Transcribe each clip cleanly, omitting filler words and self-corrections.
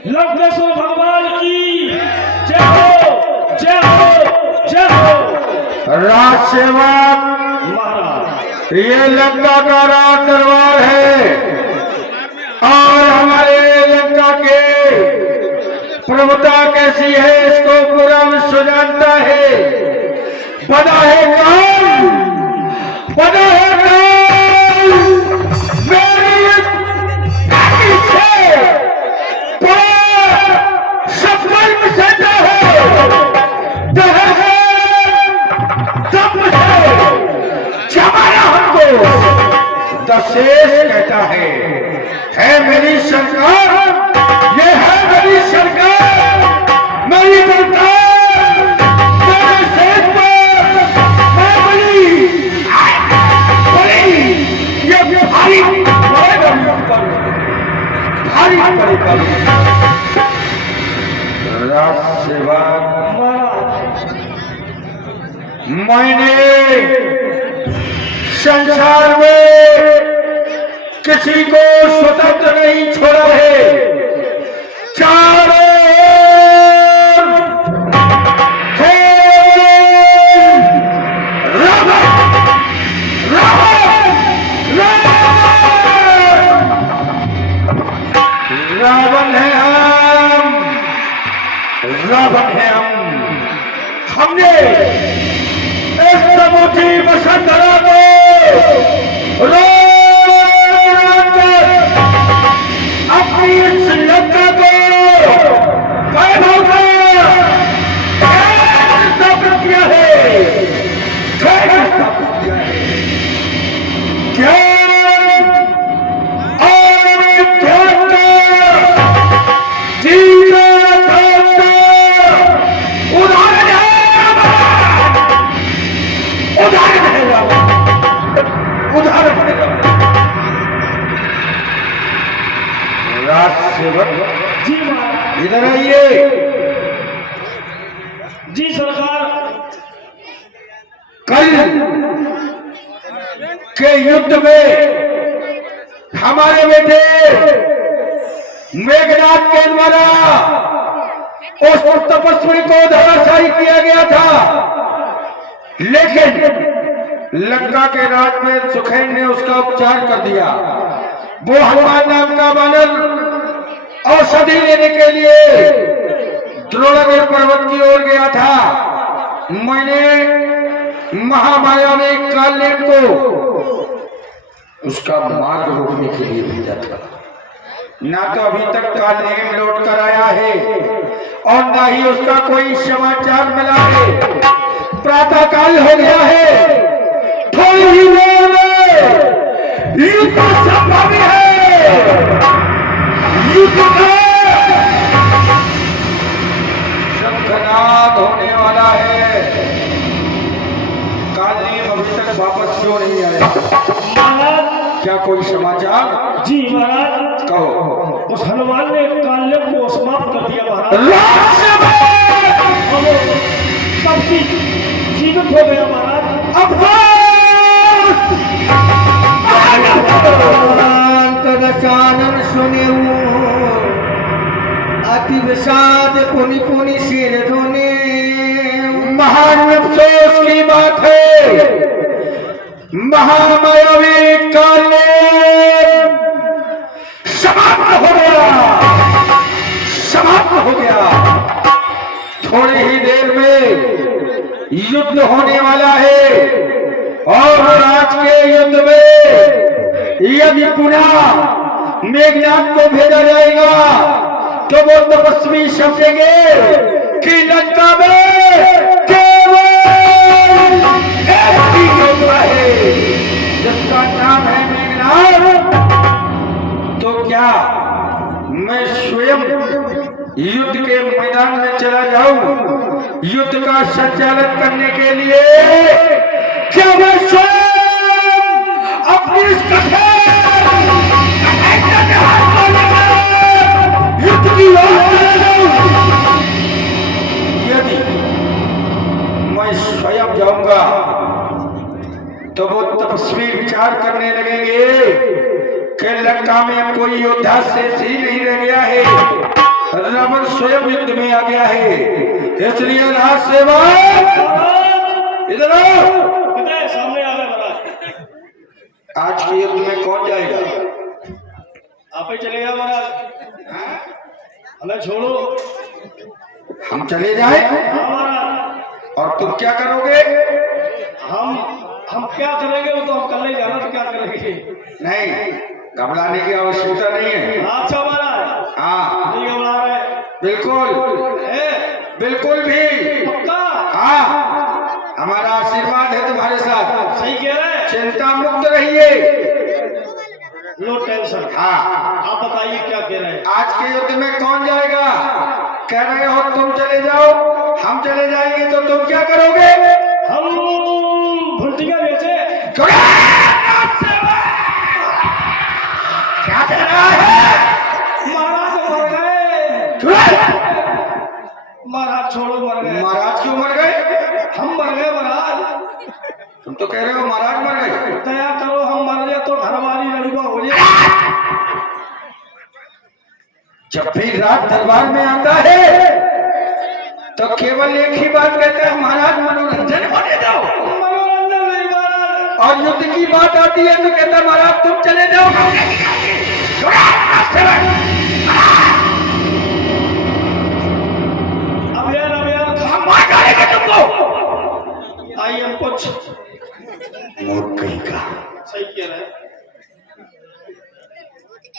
लंकेश्वर भगवान की जय हो, जय हो, जय हो। राज सेवक महाराज, ये लंका का राज दरबार है और हमारे लंका के प्रभुता कैसी है इसको पूरा विश्व जानता है। बना है कौन? बना है कौन? मेरी ताकि से सब कर्म सहता है, जमाना हमको दशेष कहता है मेरी सरकार, ये है मेरी सरकार, मेरी सरकार, मेरे शेष पर मैं बली, ये भारी पड़ेगा। राज सेवक, मैंने संसार में किसी को स्वतंत्र नहीं छोड़ा है। चारों रावण है हम, रावण है हमने इस समूची वसुंधरा को अपनी इस लंका को वैभव का स्थापित किया है, ज्ञान और विज्ञान का जीवन उदाहरण है। राज सेवक जी महाराज, इधर आइए। जी सरकार। कल के युद्ध में हमारे बेटे मेघनाथ के द्वारा उस तपस्वी को धराशायी किया गया था, लेकिन लंका के राज में सुखेन ने उसका उपचार कर दिया। वो हनुमान नाम का बानर औषधि लेने के लिए द्रोणागिरि पर्वत की ओर गया था। मैंने महामायावी कालनेम को उसका मार्ग रोकने के लिए भेजा था। ना तो अभी तक कालनेम लौट कर आया है और ना ही उसका कोई समाचार मिला है। प्रातः काल हो गया है, थोड़ी ही देर में युद्ध संभव है। युद्ध का शंखनाद होने वाला है। कालनेम अभी तक वापस क्यों नहीं आया? महाराज, क्या कोई समाचार? जी महाराज, कहो। उस हनुमान ने कालनेम को समाप्त कर दिया महाराज। तब जीवित हो गया महाराज। अब कानन सुने अति विषाद पुनि पुनि सिर धोने। महान अफसोस की बात है, महामायावी कालनेम समाप्त हो गया, समाप्त हो गया। थोड़ी ही देर में युद्ध होने वाला है और आज के युद्ध में यदि पुनः मेघनाथ को भेजा जाएगा तो वो तपस्वी समझेंगे कि लंका में केवल एक ही योद्धा है जिसका नाम है मेघनाथ। तो क्या मैं स्वयं युद्ध के मैदान में चला जाऊं युद्ध का संचालन करने के लिए? क्या मैं स्वयं अपनी इस कठोर युद्ध की यदि मैं स्वयं जाऊंगा तो वो तपस्वी विचार करने लगेंगे कि लंका में कोई योद्धा शेष ही नहीं रह गया है। रावण स्वयं युद्ध में आ गया है, इसलिए राज सेवक इधर आओ। किधर सामने आ रहा है? आज के युद्ध में कौन जाएगा? आप ही चलेगा महाराज, हमें छोड़ो। हम चले जाए हाँ महाराज। और तुम क्या करोगे? हम क्या करेंगे वो तो हम कल ही जाना, तो क्या करेंगे? नहीं, घबराने की आवश्यकता नहीं है। अच्छा महाराज, हाँ नहीं घबरा रहे? बिल्कुल, बिल्कुल भी। पक्का? हाँ, हमारा आशीर्वाद है तुम्हारे साथ। सही कह रहे हैं। चिंता मुक्त रहिए। No tension. हाँ, आप बताइए क्या कह रहे हैं? आज के युद्ध में कौन जाएगा? कह रहे हो तुम चले जाओ, हम चले जाएंगे तो तुम क्या करोगे? हम भुट्टिया बेचे। क्या कह रहा है? महाराज मर गए। महाराज छोड़ो, मर गए। महाराज क्यों मर गए? हम मर गए महाराज। तुम तो कह रहे हो महाराज मर गए। दया करो, हम मर गए तो घरवाली लड़ुआ हो जाए। जब भी रात दरबार में आता है तो केवल एक ही बात कहता है, महाराज मनोरंजन होने दो। मनोरंजन नहीं महाराज। और युद्ध की बात आती है तो कहता है महाराज तुम चले जाओ। अभियान हम मार डालेंगे तुमको। आई एम कुछ मूर्ख कहीं का। सही कह रहे हैं।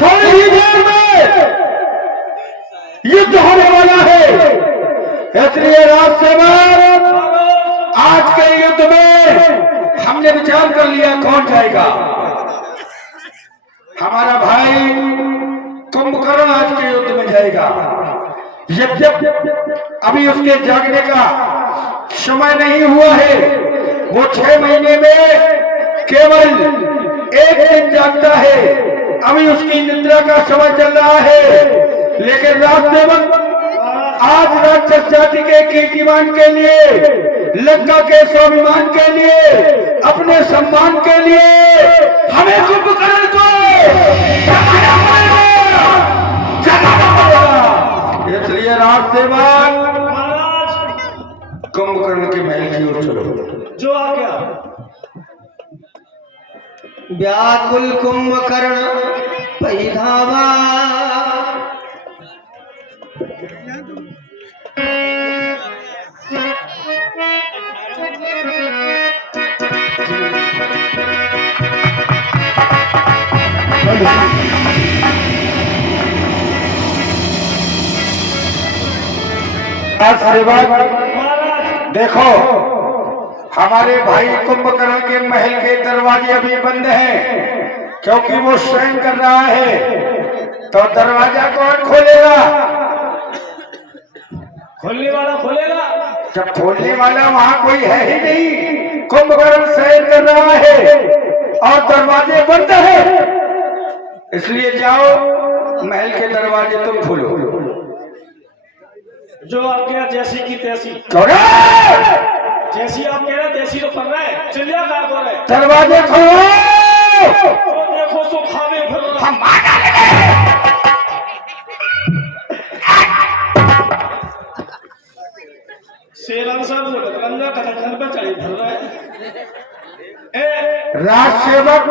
थोड़ी ही देर में युद्ध होने वाला है, इसलिए राज सेवक आज के युद्ध में हमने विचार कर लिया कौन जाएगा। हमारा भाई कुंभकर्ण आज के युद्ध में जाएगा। जब अभी उसके जागने का समय नहीं हुआ है, वो 6 महीने में केवल एक दिन जागता है। अभी उसकी निद्रा का समय चल रहा है, लेकिन राजसेवक आज राक्षस जाति के कीर्तिमान के लिए, लंका के स्वाभिमान के लिए, अपने सम्मान के लिए हमें कुंभकर्ण को जगाना पड़ेगा। इसलिए राजसेवक महाराज कुंभकर्ण के महल की ओर चलो। जो आ गया। व्याकुल कुंभकर्ण पैधावा महाराज देखो, हमारे भाई कुंभकर्ण के महल के दरवाजे अभी बंद हैं, क्योंकि वो शयन कर रहा है। तो दरवाजा कौन खोलेगा? खोलने वाला खोलेगा। जब खोलने वाला वहां कोई है ही नहीं, कुंभकर्ण शयन कर रहा है और दरवाजे बंद है, इसलिए जाओ महल के दरवाजे तुम खोलो। जो आ गया जैसी की तैसी। जैसी आप कह रहे तैसी तो कर रहे हैं। चिल्लिया क्या कर रहे हैं? दरवाजे खोलो। तो देखो सो खावे फिर रहा। हम मार डालेंगे। शेरन साहब जो रंगा कथन पे चढ़े भर रहा है। राज सेवक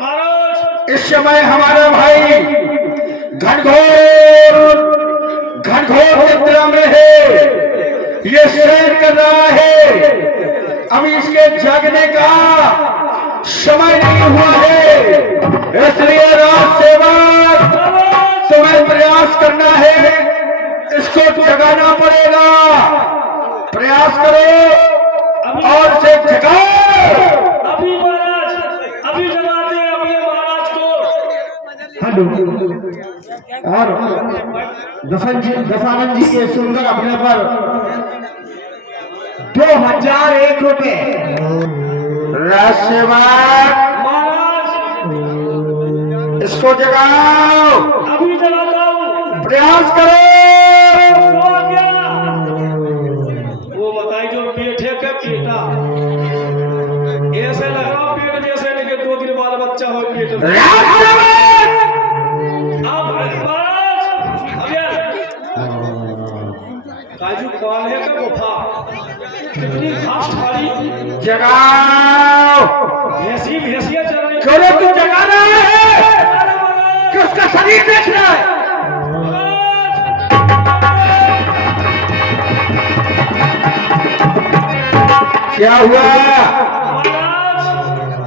महाराज इस समय हमारा भाई घनघोर निद्रा में है, ये शयन कर रहा है। अभी इसके जागने का समय नहीं हुआ है, इसलिए राज सेवक तुम्हें प्रयास करना है, इसको जगाना पड़ेगा। प्रयास करो और इसे जगाओ। अभी महाराज अभी जगाते हैं अपने महाराज को। और दशानंद जी के सुंदर अपने पर 2001 रुपए। राजसेवक महाराज इसको जगाओ, अभी जगाता हूँ। प्रयास करो। जो आ गया वो बताई जो पेट है क्या पेटा ऐसे लग रहा पेट जैसे लेके 2 दिन बाद बच्चा हो पेट में। राजसेवक अब महाराज अभियान बाजू कान्हे का गुफा कितनी घास खाली जगाओ। भैंसी भैंसिया चल रही चलो तू जगा रहा है कि उसका शरीर देख रहा है? क्या हुआ?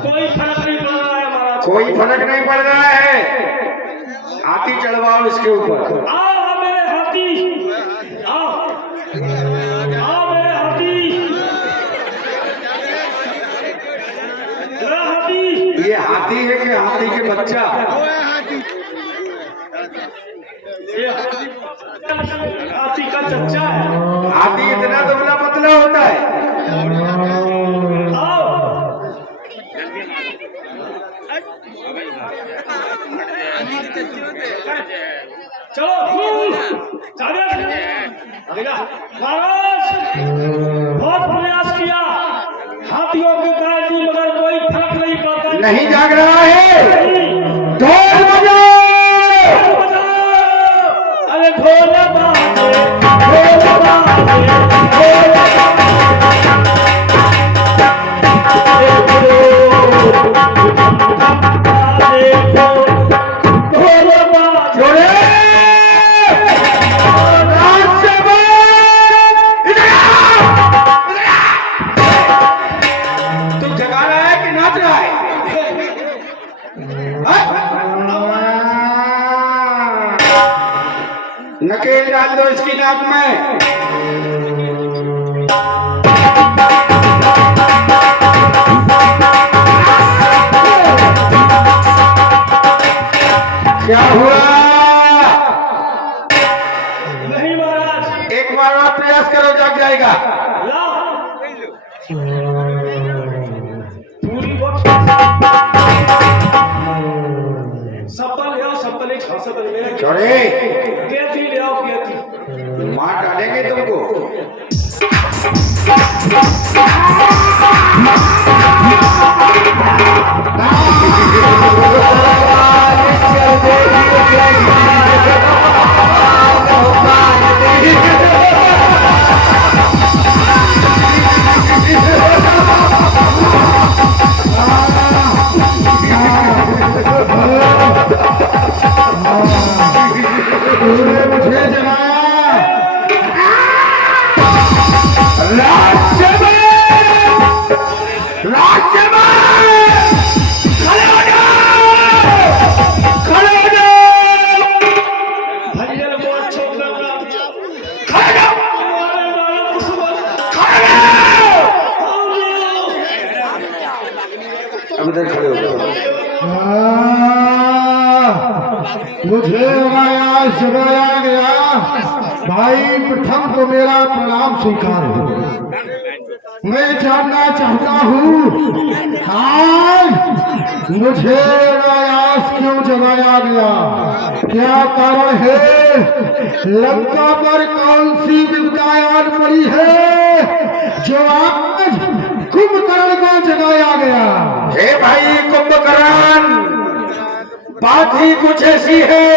कोई फर्क नहीं पड़ रहा है महाराज। कोई फर्क नहीं पड़ रहा है। हाथी चढ़वाओ इसके ऊपर। आओ मेरे हाथी, आओ आओ मेरे हाथी, मेरा हाथी। ये हाथी है कि हाथी के बच्चा? ये हाथी का चच्चा है। हाथी इतना दुबला पतला होता है? आओ चलो महाराज, बहुत प्रयास किया, हाथियों को काट दी मगर कोई फर्क नहीं पड़ता। नहीं जाग रहा है। ढोल बजाओ। अरे ढोल बाजे, ढोल बाजे, ढोल नकेल डाल दो इसकी नाक में। क्या हुआ? नहीं महाराज, एक बार और प्रयास करो, जाग जाएगा। ला पूरी वक्त सब्बल ले आओ, सब्बल एक सब्बल में छोड़े गेती ले आओ, गेती मार डालेंगे तुमको। मुझे जगाया। खड़े हो जाओ। भैया बहुत छोटा खड़े जाओ। अब इधर खड़े हो जाओ। मुझे जगाया गया। भाई प्रथम तो मेरा प्रणाम स्वीकार हो। मैं जानना चाहता हूँ आज मुझे आयास क्यों जगाया गया? क्या कारण है? लंका पर कौन सी विपदायान पड़ी है जो आज कुंभकर्ण को जगाया गया? हे भाई कुंभकर्ण, बात ही कुछ ऐसी है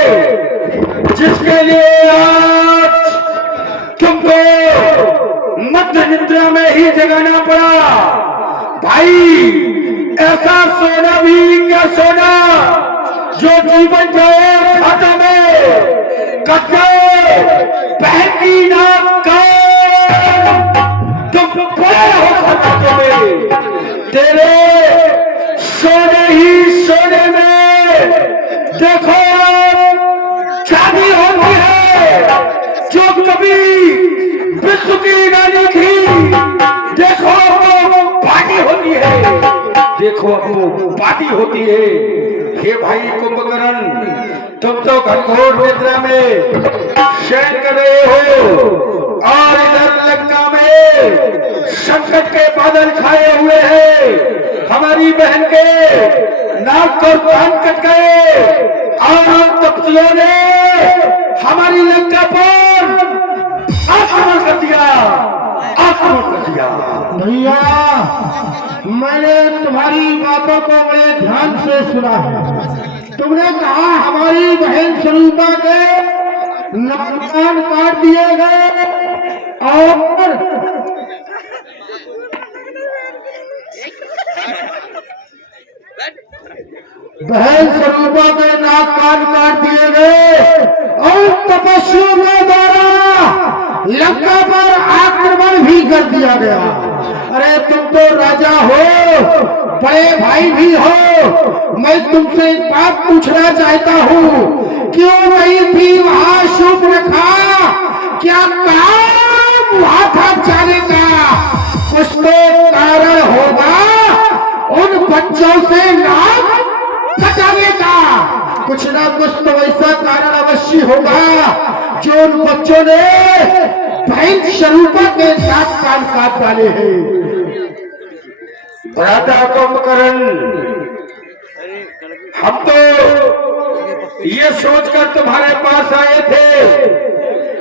जिसके लिए आज तुमको मध्य निद्रा में ही जगाना पड़ा। भाई ऐसा सोना भी क्या सोना जो जीवन जाए खाता में कच्चे बहन की नाक का तुम बड़े हो खाता में तेरे सोने ही सोने में देखो शादी होती है जो कभी विश्व की रानी थी। देखो वो पार्टी होती है, देखो वो पार्टी होती है। हे भाई कुंभकर्ण, तुम तो घनघोर निद्रा में शयन कर रहे हो और इधर लंका में संकट के बादल छाए हुए हैं। हमारी बहन के नाक को कान कट गए और तपस्वियों ने हमारी लंका पर आक्रमण कर दिया। भैया, मैंने तुम्हारी बातों को बड़े ध्यान से सुना है। तुमने कहा हमारी बहन स्वरूपा के नाक कान काट दिए गए और बहन स्वरूपा के नाक कान काट दिए गए और तपस्वियों के द्वारा लंका पर आक्रमण भी कर दिया गया। अरे तुम तो राजा हो, बड़े भाई भी हो, मैं तुमसे एक बात पूछना चाहता हूँ, क्यों नहीं थी वहां शूर्पणखा? क्या काम वहां था जाने का? कुछ तो कारण होगा उन बच्चों से नाक कटाने का। कुछ ना कुछ तो ऐसा कारण अवश्य होगा जो उन बच्चों ने बहन स्वरूपा के नाक कान काट डाले हैं। भ्राता कुंभकर्ण, हम तो ये सोचकर तुम्हारे पास आए थे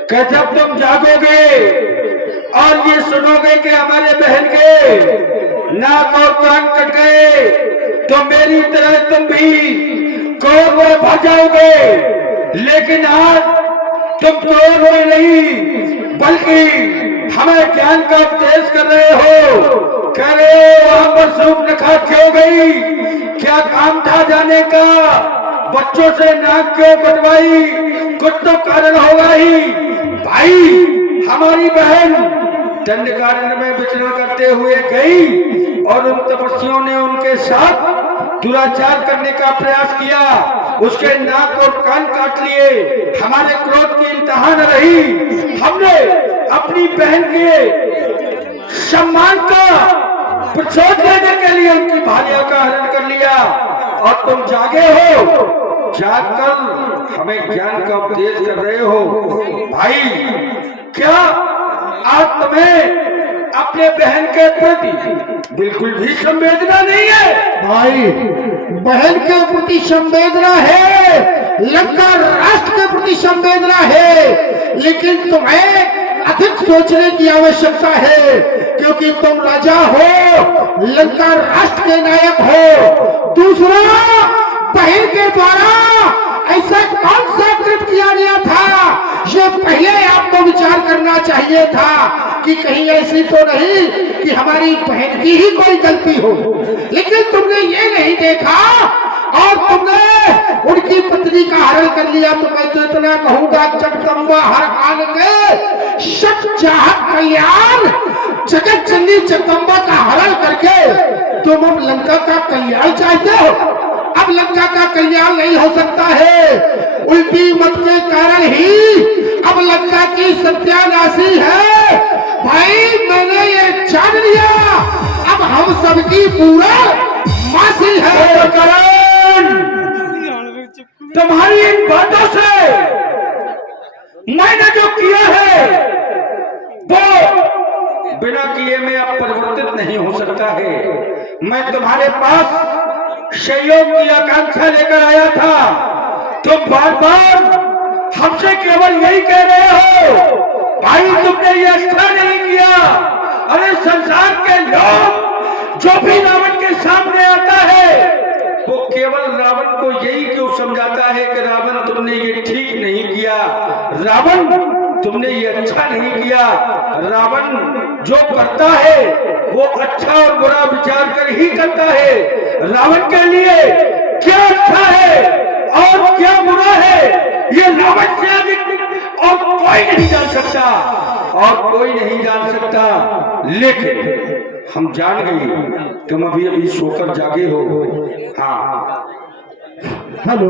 कि जब तुम जागोगे और ये सुनोगे कि हमारे बहन के नाक और कान कट गए तो मेरी तरह तुम भी क्रोध में भर जाओगे। लेकिन आज तुम क्रोध में नहीं बल्कि हमें ज्ञान का उपदेश कर रहे हो। कह रहे हो वहां पर शूर्पणखा क्यों गई? क्या काम था जाने का? बच्चों से नाक क्यों कटवाई? कुछ तो कारण होगा ही। भाई, हमारी बहन दंडकारण्य में विचरण करते हुए गई और उन तपस्वियों ने उनके साथ दुराचार करने का प्रयास किया, उसके नाक और कान काट लिए। हमारे क्रोध की इंतहा न रही। हमने अपनी बहन के सम्मान का प्रतिशोध लेने के लिए उनकी भार्या का हरण कर लिया और तुम जागे हो, जागकर हमें ज्ञान का उपदेश कर रहे हो। भाई, क्या आज तुम्हें अपने बहन के प्रति बिल्कुल भी संवेदना नहीं है? भाई, बहन के प्रति संवेदना है, लंका राष्ट्र के प्रति संवेदना है, लेकिन तुम्हें अधिक सोचने की आवश्यकता है, क्योंकि तुम राजा हो, लंका राष्ट्र के नायक हो। दूसरा, बहन के द्वारा ऐसा कौन सा कृत्य किया गया था, ये पहले आपको विचार करना चाहिए था कि कहीं ऐसी तो नहीं कि हमारी बहन की ही कोई गलती हो। लेकिन तुमने ये नहीं देखा और तुमने उनकी पत्नी का हरण कर लिया। तो मैं तो इतना कहूंगा, जगदम्बा हर आन के सच चाहत कल्याण, जगत जननी जगदम्बा का हरण करके तुम अब लंका का कल्याण चाहते हो। अब लंका का कल्याण नहीं हो सकता है, उल्टी मत के कारण ही अब लंका की सत्यानाशी है। भाई, मैंने ये जान लिया, अब हम सबकी पूरा मासी है। तुम्हारी इन बातों से मैंने जो किया है वो बिना किए में अब परिवर्तित नहीं हो सकता है। मैं तुम्हारे पास सहयोग की आकांक्षा लेकर आया था। तुम बार बार हमसे केवल यही कह रहे हो, भाई तुमने ये अच्छा नहीं किया। अरे संसार के लोग जो भी रावण के सामने आता है वो केवल रावण को यही क्यों समझाता है कि रावण तुमने ये ठीक नहीं किया, रावण तुमने ये अच्छा नहीं किया। रावण जो करता है वो अच्छा और बुरा विचार कर ही करता है। रावण के लिए क्या अच्छा है और क्या बुरा है, ये रावण से अधिक और कोई नहीं जान सकता, और कोई नहीं जान सकता। लेकिन हम जान गए, तुम अभी अभी सोकर जागे हो। हाँ, हेलो।